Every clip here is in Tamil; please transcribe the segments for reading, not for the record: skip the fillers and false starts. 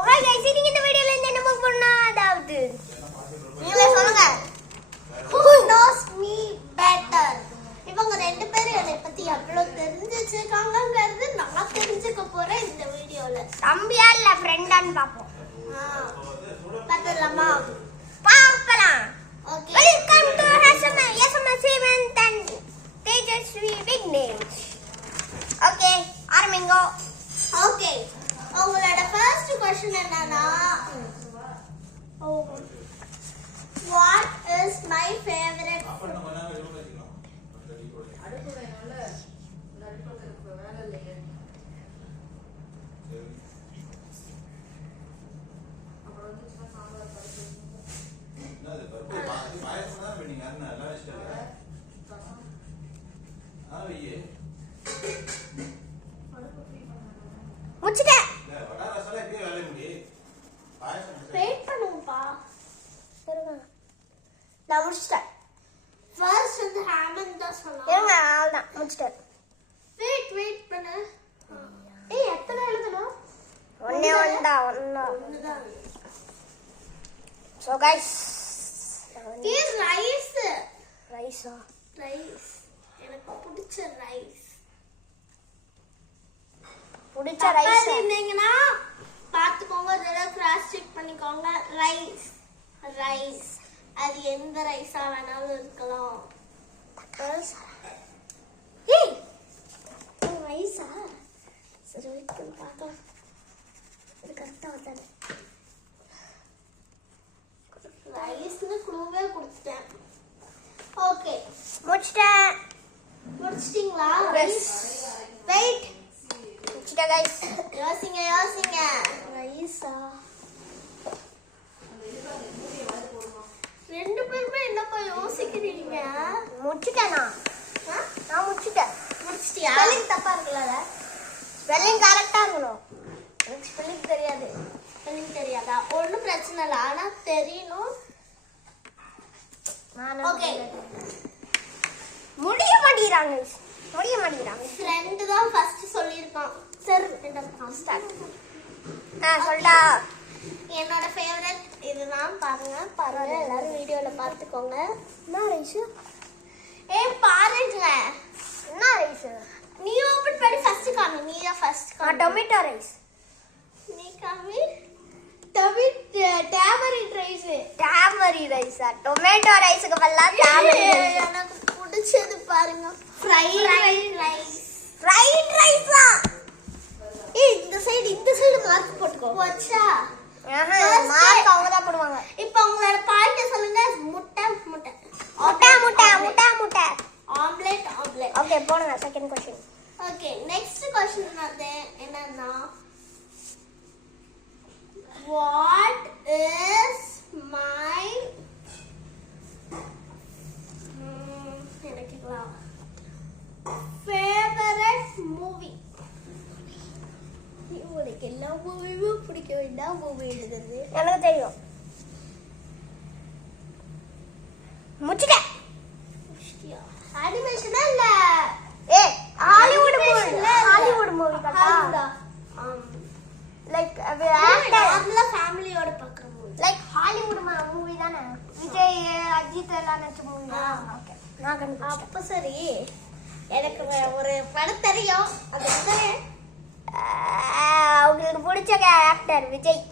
ஓகே गाइस இன்னைக்கு இந்த வீடியோல என்ன பார்க்க போறோம்னா அதாவது நீங்களே சொல்லுங்க who knows me better இவங்க ரெண்டு பேரும் என்னை பத்தி எவ்வளவு தெரிஞ்சிருக்காங்கங்கிறது நான் தெரிஞ்சுக்க போறேன் இந்த வீடியோல தம்பியா இல்ல ஃப்ரெண்டான்னு பாப்போம் பார்த்தலாமா பார்க்கலாம் okay welcome to SMS event and Tejasvi Vignesh okay ஆரம்பிங்க ஓகே உங்களோட ஃபர்ஸ்ட் क्वेश्चन என்னன்னா what is my favorite முடிச்சிட்டேன் வெயிட் பண்ணுங்கப்பா சரிங்க நான் முடிச்சிட்டேன் ஃபர்ஸ்ட் வந்து ஹேமன் தான் சொன்னாங்க இருங்க அவ்வளவுதான் முடிச்சிட்டேன் வெயிட் பண்ணு ஏய் எத்தனை எழுதணும் ஒண்ணுதான் சோ गाइस இது ரைஸ் எனக்கு பிடிச்ச ரைஸ் இருந்தீங்கன்னா பாத்துக்கோங்க இதெல்லாம் கிராஸ் செக் பண்ணிக்கோங்க ரைஸ் அது எந்த ரைஸா வேணாலும் இருக்கலாம் ஏய் ரைஸா சரி வெயிட் பார்க்கலாம் இது கரெக்டா வந்தானே ரைஸ்னு க்ளூவே கொடுத்துட்டேன் ஓகே முடிச்சிட்டீங்களா வெயிட் முடிச்சிட்டா गाइस யோசிங்க ரைஸா ரெண்டு பேருமே என்னப்பா யோசிக்கிறீங்க முடிச்சிட்டேனா நான் முடிச்சிட்டேன் முடிச்சிட்டியா ஸ்பெல்லிங் தப்பா இருக்குல்ல ஸ்பெல்லிங் கரெக்ட்டா இருக்கணும் எனக்கு ஸ்பெல்லிங் தெரியாதா ஒண்ணும் பிரச்சனை இல்ல ஆனா தெரியணும் ஓகே முடிய மாட்டேங்கிறாங்க ஃப்ரெண்ட் தான் ஃபர்ஸ்ட் சொல்லிருக்கான் சரி ரெண்டாவது ஸ்டார்ட் சொல்டா என்னோட ஃபேவரட் இதுதான் பாருங்க எல்லாரும் வீடியோல பார்த்துக்கோங்க என்ன ரைஸ் பாருங்க என்ன ரைஸ் நீ ஓபன் பண்ணி ஃபர்ஸ்ட் காமி நீ தான் ஃபர்ஸ்ட் காமி டொமேட்டோ ரைஸ் நீ காமி டேமரி ரைஸா டொமேட்டோ ரைஸ்க்கு பதிலா டேமரி எனக்கு பிடிச்சது பாருங்க ஃப்ரைட் ரைஸா ஏய் இந்த சைடு மார்க் போட்டுக்கோ வச்சா மார்க் அவங்க தான் போடுவாங்க இப்போ உங்களோட பாயிண்ட் சொல்லுங்க முட்டை ஆம்லெட் ஓகே போடுங்க second question okay next question வந்து என்னன்னா what is my favorite movie உங்களுக்கு எல்லா மூவியும் பிடிக்க வேண்டாம் மூவி எழுதுறது எனக்கு தெரியும் முடிச்சிட்டேன் அனிமேஷனா இல்ல ஹாலிவுட் மூவி கட்டா லைக் நார்மலா ஃபேமிலியோட பார்க்குற மூவி லைக் ஹாலிவுட் மூவி தானே விஜய் அஜித் எல்லாம் நடிச்ச மூவி ஓகே நான் கண்டுபிடிச்சேன் அப்ப சரி எனக்கு ஒரு படம் தெரியும் அது வந்து உங்களுக்கு பிடிச்ச ஆக்டர் விஜய்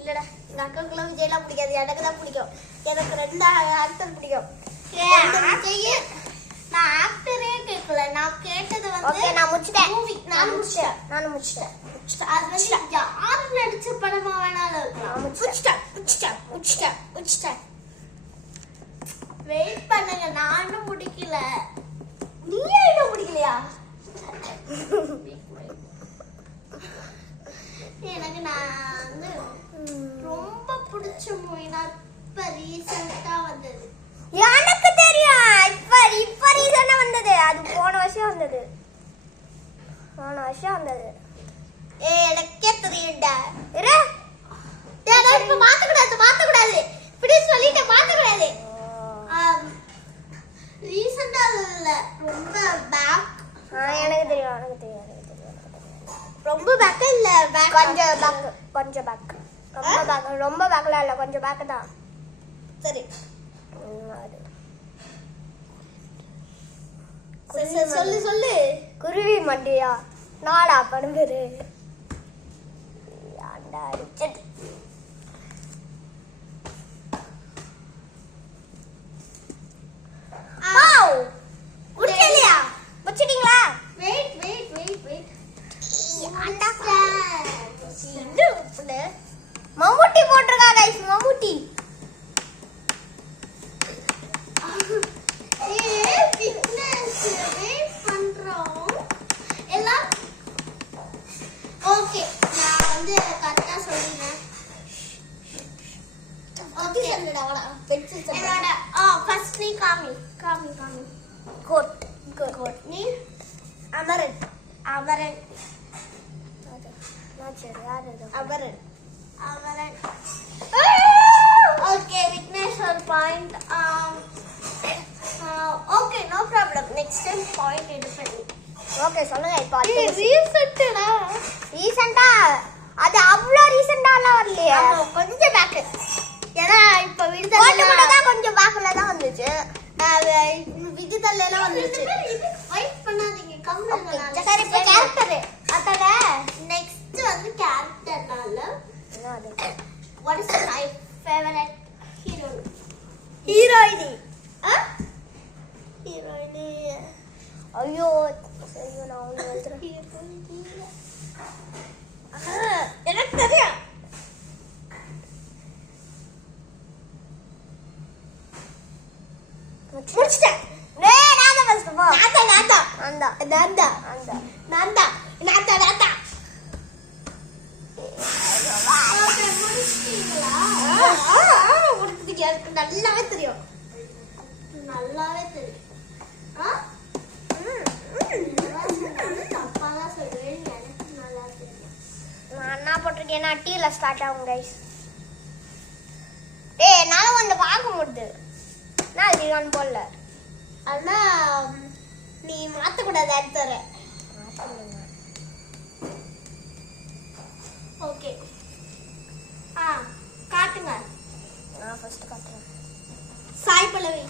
இல்லடா எங்க அக்காவுக்குலாம் விஜய்லாம் பிடிக்காது எனக்கு தான் பிடிக்கும் எனக்கு ரெண்டு ஆக்டர் பிடிக்கும் விஜய் நான் ஆக்டரே கேட்கல நான் கேட்டது வந்து ஓகே நான் முடிச்சிட்டேன் மூவி நான் முடிச்சிட்டேன் அது வந்து யார் நடிச்ச படமா வேணாலும் இருக்கலாம் முடிச்சிட்டேன் வெயிட் பண்ணுங்க நானும் முடிக்கல நீ இன்னும் முடிக்கலையா எனக்கு நான் வந்து ரொம்ப பிடிச்ச மூவினா இப்ப ரீசெண்டா வந்தது எனக்கு தெரியும் இப்ப ரீசெண்டா வந்தது அது போன வருஷம் வந்தது எனக்கே தெரியும்டா இப்ப மாத்தக்கூடாது இப்படி சொல்லிட்டு மாத்தக்கூடாது ரீசெண்டா இல்ல ரொம்ப பேக் எனக்கு தெரியும் ரொம்ப பேக் இல்ல கொஞ்சம் பேக் கொஞ்சம் பேக். ரொம்ப பேக்லாம் இல்லை, கொஞ்சம் பேக்கு தான். சரி சொல்லு. குருவி மண்டியா நாடா படுங்குது. அடிச்சது. முடிச்சிட்டீங்களா? மம்முட்டி போட்டிருக்கா கைஸ், மம்முட்டி. ஓகே, நான் வந்து கரெக்டா சொல்றேன். ஓகே சொல்லுடா. பென்சில் சொல்லுடா. ஃபர்ஸ்ட் நீ காமி. கோட். நீ அமரன். அமரன். ஓகே, விக்னேஷ் ஒரு point. Okay, no problem. Next time point எடுப்பேன். ஓகே சொல்லுங்க. இப்போ ரீசெண்டா அது அவ்வளோ ரீசெண்டாலாம் வரலையா? கொஞ்சம் பேக்கு. ஏன்னா இப்போ விடுதலை தான் கொஞ்சம் பேக்கில் தான் வந்துச்சு. விடுதலைலாம் வந்துச்சு. வெயிட் பண்ணாதீங்க, கம்மியாக. சரி, இப்போ கேரக்டரு அதோட நெக்ஸ்ட் வந்து கேரக்டர்னால வாட் இஸ் மை ஃபேவரட் ஹீரோயினி? ஐயோ நான் ஒன்று எனக்கு தெரியும். முடிச்சிட்டேன். நல்லாவே தெரியும். தப்பாதான் சொல்றேன், எனக்கு நல்லா தெரியும். நான் என்ன போட்டிருக்கேன்னா டீல ஸ்டார்ட் ஆகும் கைஸ். என்னால வந்து பார்க்க முடியுது. நான் இதுதான் போடல. ஆனா நீ மாத்தக்கூடாது ஆக்டர. ஓகே, காட்டுங்க. நான் ஃபர்ஸ்ட் காட்டுறேன். சாய் பல்லவி.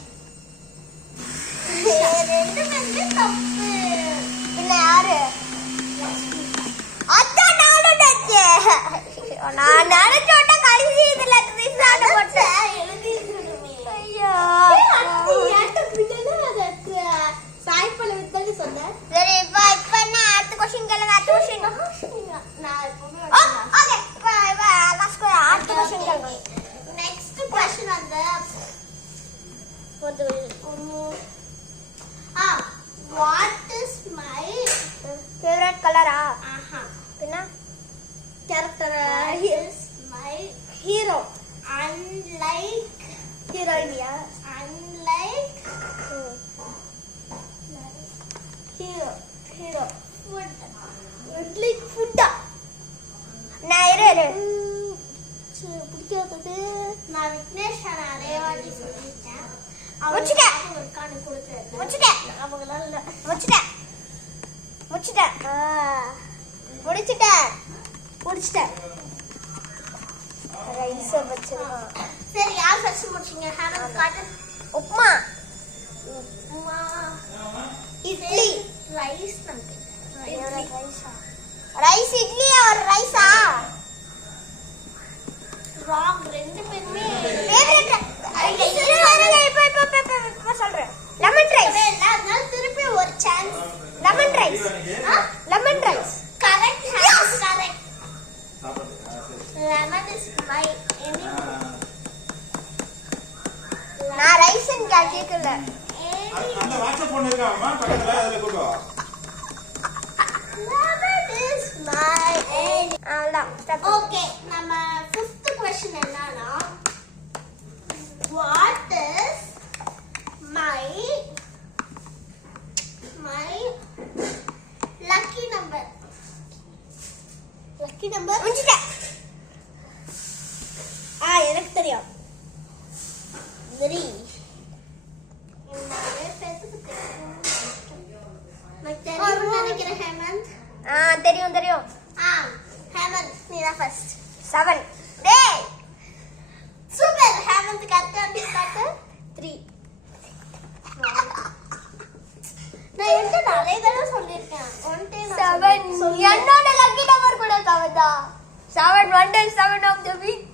ரெண்டு வந்து தப்பு. பின்ன யாரு? அதான் நானும் நினைச்சேன். நான் நினைச்சோட்ட கடைசி இதுல ரிசார்ட் போட்டேன். எழுதிருக்கணுமே. ஐயோ, சாய் பல்லவி தானே சொன்னேன். சரி, இப்போ நான் அடுத்த क्वेश्चन கேளுங்க. அடுத்த क्वेश्चन நான் ஓகே, இப்போ லாஸ்ட் அடுத்த क्वेश्चन கேளுங்க. நெக்ஸ்ட் क्वेश्चन வந்து what is my favorite color? பின்ன character is my hero. Unlike heroine, unlike hero food. Like food. நான் இரு பிடிக்காதது. நான் விக்னேஷ் அதே வாட்டி சொல்லிட்டேன். முடிச்சிட்டேன். ரைஸ் வச்சிருக்கோம். சரி, யார் ஃபர்ஸ்ட் முடிச்சீங்க? ஹேமன் காட்டு. உப்மா, இட்லி, ரைஸ். ரைஸ் இட்லி और ரைஸா? ராங். ரெண்டு பேருமே ஃபேவரட். இப்போ சொல்றேன். Lemon rice. அதனால திருப்பி ஒரு chance. Lemon rice. Correct. Correct. Lemon is my enemy. நான் ரைஸ் ன்னு கேக்கல. அந்த வாட்ஸ்அப் போன் இருக்காமா பக்கத்துல அதுல போடு. Lemon is my enemy. அவ்வளவுதான். ஓகே, நம்ம 5th क्वेश्चन என்னன்னா what is my lucky number? முடிச்சிட்டேன். எனக்கு தெரியும். 3. தெரியும். ஹேமந்த், நீ தான் ஃபர்ஸ்ட். 7. டேய் சூப்பர். ஹேமந்த் கரெக்டா ஸ்டார்ட் 3. நான் என்ன நிறைய தடவை சொல்லிருக்கேன். 7 என்னோட லக்கி நம்பர் கூட 7 தான். 7 1 day 7 of the week.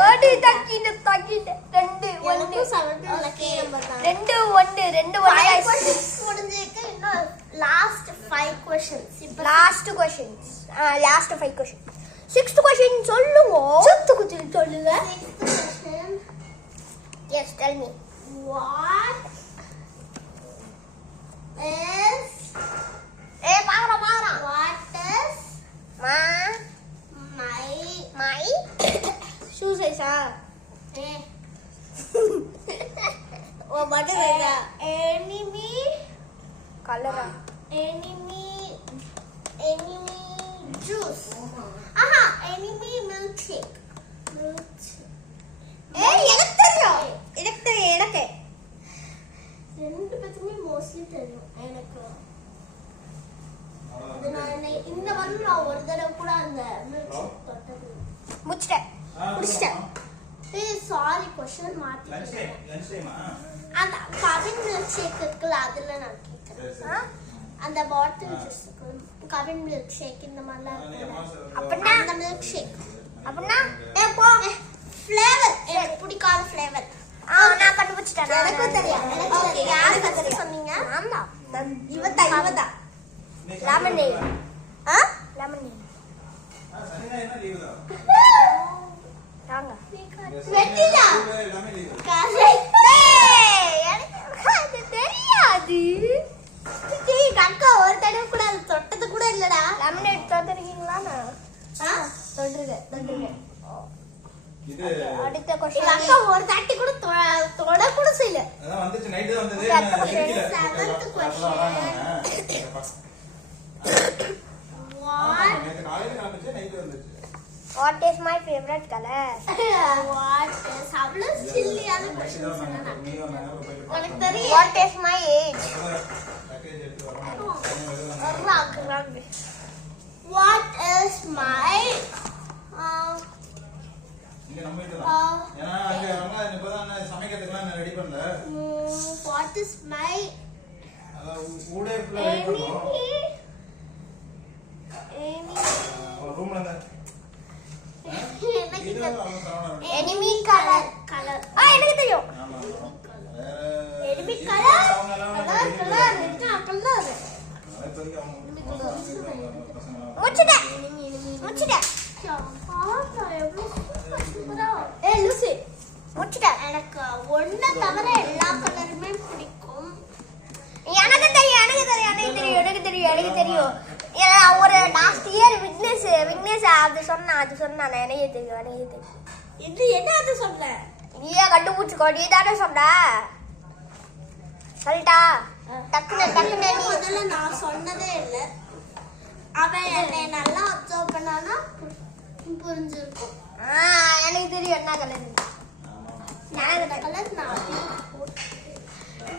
What is the takin 2 1 7 lucky number தான். 2 1 2 1 5 questions முடிஞ்சிருக்கு. இன்னும் லாஸ்ட் 5 questions. இப்போ last questions. Last 5 questions. 6th question சொல்லுங்க. 6th question சொல்லுங்க. 6th question. Yes, tell me. What is பாகரா What is my shoe size ஓ பட்டர் சைஸா enemy color enemy juice enemy milkshake எனக்கு ரெண்டு பேத்துமே மோஸ்ட்லி தெரியும். எனக்கு இந்த வந்து நான் ஒரு தடவை கூட அந்த தொட்டது முடிச்சிட்டேன். சாரி கொஸ்டின் மாத்திட்டேன். அந்த கவின் மில்க் ஷேக் இருக்குல்ல அதுல நான் கேட்கிறேன். அந்த bottle juice Cavin milk shake இந்த மாதிரிலாம் இருக்கும். அப்படின்னா அந்த மில்க் ஷேக் அப்படின்னா ஃப்ளேவர் எனக்கு பிடிக்காத ஃப்ளேவர். நான் கண்டுபிடிச்சிட்டேன். எனக்கும் தெரியும். ஓகே யார் ஃபர்ஸ்ட் சொன்னீங்க? ஆமா இவதா லெமனேட். லெமனேட் சனினா என்ன லீவ் தான் தாங்க வெட்டிடா கரெக்ட். எனக்கு தெரியாது. டேய் அக்கா ஒரு தடவை கூட தொட்டது கூட இல்லடா. லெமனேட் தொட்டிருக்கீங்களா? தொட்டுருக்கேன். இது அடுத்த क्वेश्चन அக்கா ஒரு தட்டி கூட தொட கூட செய்யல. அதான் வந்துச்சு நைட் தான் வந்தது. 7th question. What is my favorite color? What is அவ்ளோ சில்லியான क्वेश्चन சொன்னா உனக்கு தெரியும். What is my age? What is my What is my enemy color. எனக்கு தெரியும். enemy color முடிச்சிட்டேன். லூசி முடிச்சிட்டேன். எனக்கு ஒண்ணு தவிர எல்லா கலருமே பிடிக்கும். எனக்கு தெரியும். ஒரு லாஸ்ட் இயர் விக்னேஷ் அது சொன்னா எனக்கு தெரியும். இது என்ன அது சொன்ன? நீயே கண்டுபிடிச்சுக்கோ. நீ தானே சொன்ன. சொல்லிட்டா டக்குனு முதல்ல நான் சொன்னதே இல்லை. அவன் என்னை நல்லா அப்சர்வ் பண்ணானா புரிஞ்சிருக்கும். எனக்கு தெரியும் என்ன கலர். அந்த கலர் நான்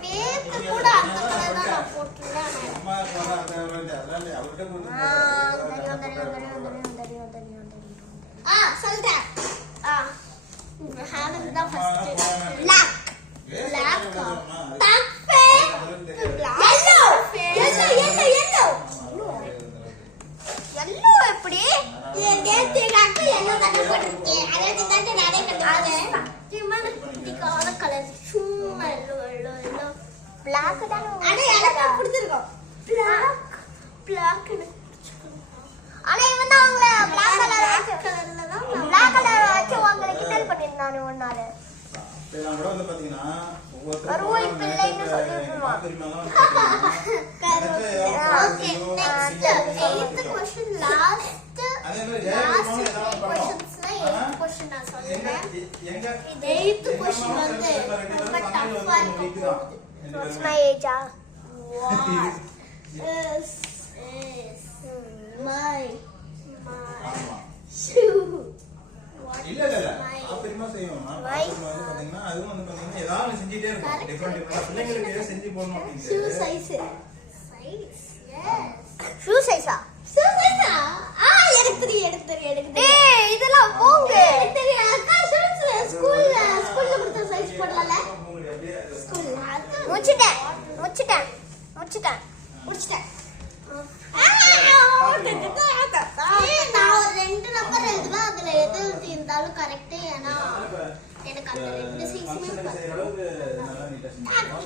நேத்து கூட அந்த கலர் தான் நான் போட்டுருந்தேன். சொல்லிட்டேன். ஹேமந்த் தான் ஃபர்ஸ்ட். பிளாக் தப்பே. yellow எப்படி? நேத்து அக்கா yellow கலர் போட்டுருக்கேன். அத தாண்டி நானே கண்டுபிடிச்சேன். சும்மா பிடிக்காத கலர் சும்மா yellow black தான். அட எனக்கு பிடிச்சிருக்கும். black ஆனா இவன் தான் அவங்கள black கலர்ல தான் black கலர் வச்சு அவங்கள கிண்டல் பண்ணிருந்தானே ஒன்னால. நான் கூட வந்து பாத்தீங்கன்னா ரூல் பிள்ளைன்னு சொல்லிடுவான். Okay next 8th question last क्वेश्चंसல 8th क्वेश्चन நான் சொல்றேன். இந்த 8th क्वेश्चन வந்து ரொம்ப டஃப்பா இருக்கும். What's my age? What is my shoe? இல்ல அப்பறமா செய்வோம். பாத்தீங்கன்னா அதுவும் வந்து பாத்தீங்கன்னா ஏதாவது செஞ்சிட்டே இருக்கும். டிஃபரண்ட் பிள்ளைங்களுக்கு ஏதாவது செஞ்சு போடணும் அப்படிங்க. shoe size. Yes. shoe size. எனக்கு தெரியும். டேய் இதெல்லாம் இருந்தாலும் கரெக்ட். ஏன்னா எனக்கு அந்த ரெண்டு சைஸுமே செய்யற அளவுக்கு நல்லா நீட்டா செஞ்சிருக்கோம்.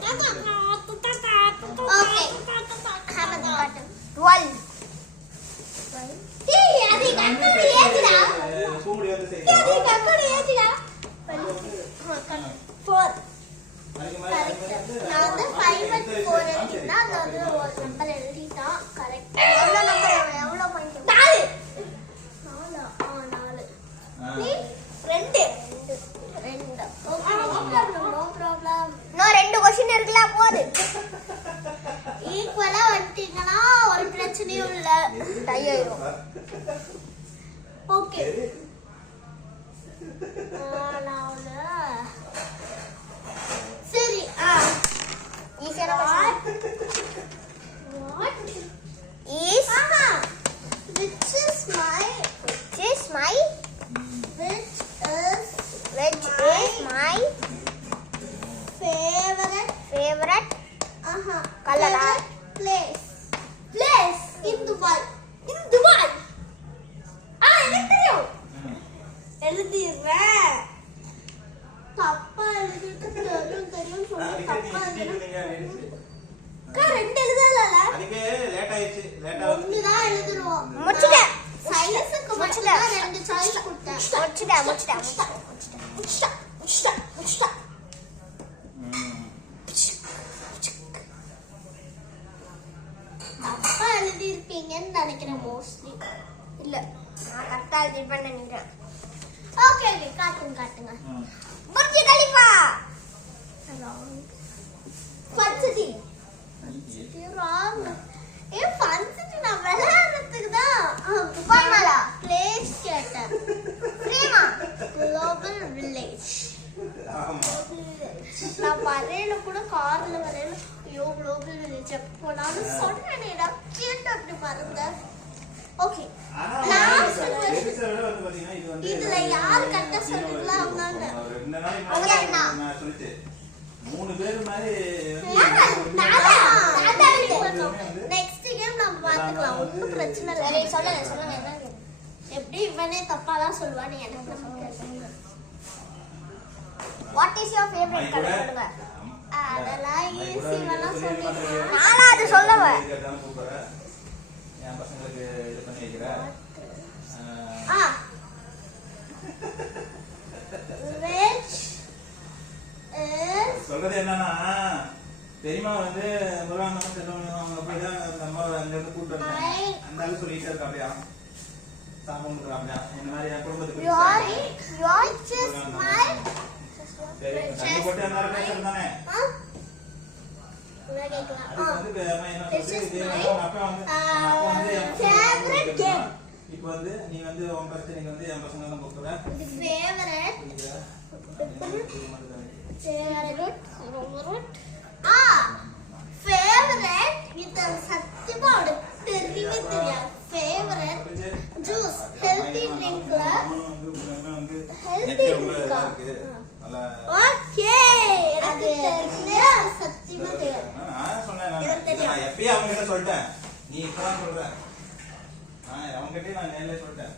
ஓகே ஹேமன் காட்டன் 12 டேய் அது கக்கோட ஏஜ்டா பூமுடி வந்து டேய் செய்யறோம். கக்கோட ஏஜ்டா 4 நான் வந்து 5 and 4 எழுதினா அது வந்து ஒரு நம்பர் எழுதிட்டான் கரெக்ட். எவ்வளவு பாயிண்ட் 4 நீ 2 ஓகே நோ ப்ராப்ளம். இன்னும் 2 क्वेश्चन இருக்குல போடு. ஈக்குவலா வந்துட்டீங்கன்னா ஒரு பிரச்சனையும் இல்ல. டை ஆயிடும். ஓகே சரி ஈஸியான question. What is which is my favorite color place in Dubai. எனக்கு தெரியும் எழுதிடுறேன். தப்பா எழுதிட்டு தெரியும் சொல்லி தப்பா ரெண்டு எழுதல அதுக்கு லேட் ஆயிடுச்சு. லேட்டா ஒண்ணுதான் எழுதுறோம். முடிச்சிட்டேன். சைலன்ஸ்க்கு மட்டும் தான் 2 சாய்ஸ் கொடுத்தேன். முடிச்சிட்டேன். தப்பா எழுதி இருப்பீங்கன்னு நினைக்கிறேன் மோஸ்ட்லி. இல்ல நான் கரெக்டா எழுதிருப்பேன்னு நினைக்கிறேன். ஓகே காட்டுங்க. Burj Khalifa fun city wrong. Fun city நான் விளையாடுறதுக்கு தான் துபாய்மாலா பிளேஸ் கேட்டேன். பிரேமா குளோபல் வில்லேஜ். நான் வரையில கூட கார்ல வரையில ஐயோ குளோபல் வில்லேஜ் போனாலும் சொன்னேடா கேட்டு அப்படி மறந்த. ஓகே இதுல யாரு கரெக்டா சொல்றீங்களோ அவங்க மூணு பேர் மாதிரி நெக்ஸ்ட் கேம் நம்ம பாத்துக்கலாம். ஒண்ணும் பிரச்சனை இல்ல. சொல்லுங்க என்ன எப்படி இவனே தப்பா தான் சொல்வானே எனக்கு. What is your favourite colour சொல்லுங்க. அதெல்லாம் ஈஸி வேணா சொல்லுங்க. நாலாவது சொல்லுங்க. என் பசங்களுக்கு இது பண்ணி வைக்கிறேன். சொல்றது என்னன்னா பெரியமா வந்து முருகாங்க செல்வம் போய்தான் நம்ம அங்க இருந்து கூட்டு வந்தோம். அந்த ஆளு சொல்லிட்டே இருக்கா அப்படியா சாப்பிட்டு அப்படியா இந்த மாதிரி என் குடும்பத்துக்கு சரி தண்ணி போட்டு அந்த ஆளு பேசுறது தானே. இப்ப வந்து நீ வந்து உன் பிரச்சனைக்கு வந்து என் பசங்க தான் கூப்பிடுற. ஃபேவரட் இது சத்தியமா தெரியவே தெரியாது. ஃபேவரட் ஜூஸ் ஹெல்தி ட்ரிங்க்ல ஹெல்தி ட்ரிங்க். ஓகே அது சத்தியமா தெரியாது. நான் சொன்னேன் நான் எப்பயே அவங்க கிட்ட சொல்லிட்டேன். நீ இப்பதான் சொல்ற. அவங்க கிட்ட நான் நேர்ல சொல்லிட்டேன்.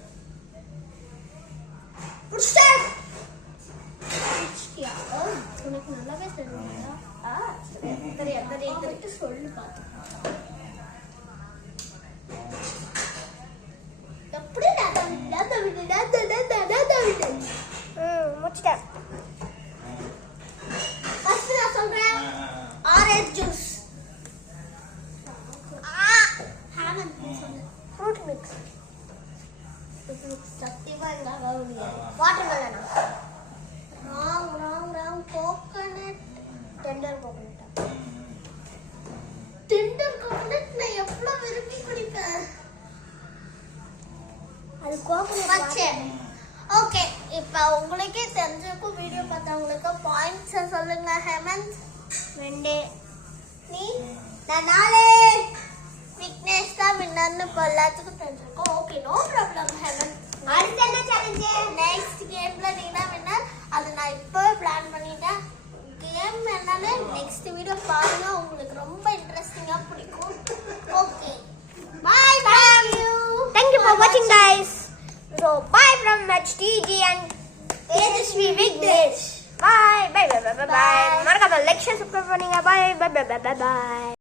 உனக்கு நல்லாவே தெரியுமா? தெரியாது சொல்லு பார்த்து எப்படி முடிச்சிட்டேன். ஃபர்ஸ்ட் நான் சொல்றேன் ஆரஞ்சு ஜூஸ். ஹேமன் சொல்லு ஃப்ரூட் மிக்ஸ். சத்தியமா இல்ல. Watermelon. Wrong coconut. Tender coconut. நான் எவ்வளவு விரும்பி குடிப்பேன். அது கோகனட் பச்சை. ஓகே இப்போ உங்களுக்கே தெரிஞ்சிருக்கும். வீடியோ பார்த்தவங்களுக்கு பாயிண்ட்ஸ் சொல்லுங்க. ஹேமந்த் 2 நீ நான் 4 விக்னேஷ் தான் வின்னர்னு இப்போ எல்லாத்துக்கும் தெரிஞ்சிருக்கும். Okay no problem Hemanth. அடுத்த என்ன சேலஞ்ச்? நெக்ஸ்ட் கேம்ல நீ தான் வின்னர். அது நான் இப்போவே பிளான் பண்ணிட்டேன். கேம் என்னன்னு நெக்ஸ்ட் வீடியோ பாருங்க. உங்களுக்கு ரொம்ப இன்ட்ரெஸ்டிங்கா பிடிக்கும். Okay bye from you. Thank you for watching guys. So bye from HTG and Tejaswi Vignesh. Bye bye bye bye bye. மறக்காம லைக் ஷேர் சப்ஸ்கிரைப் பண்ணுங்க. பாய் பாய் பாய் பாய் பாய்.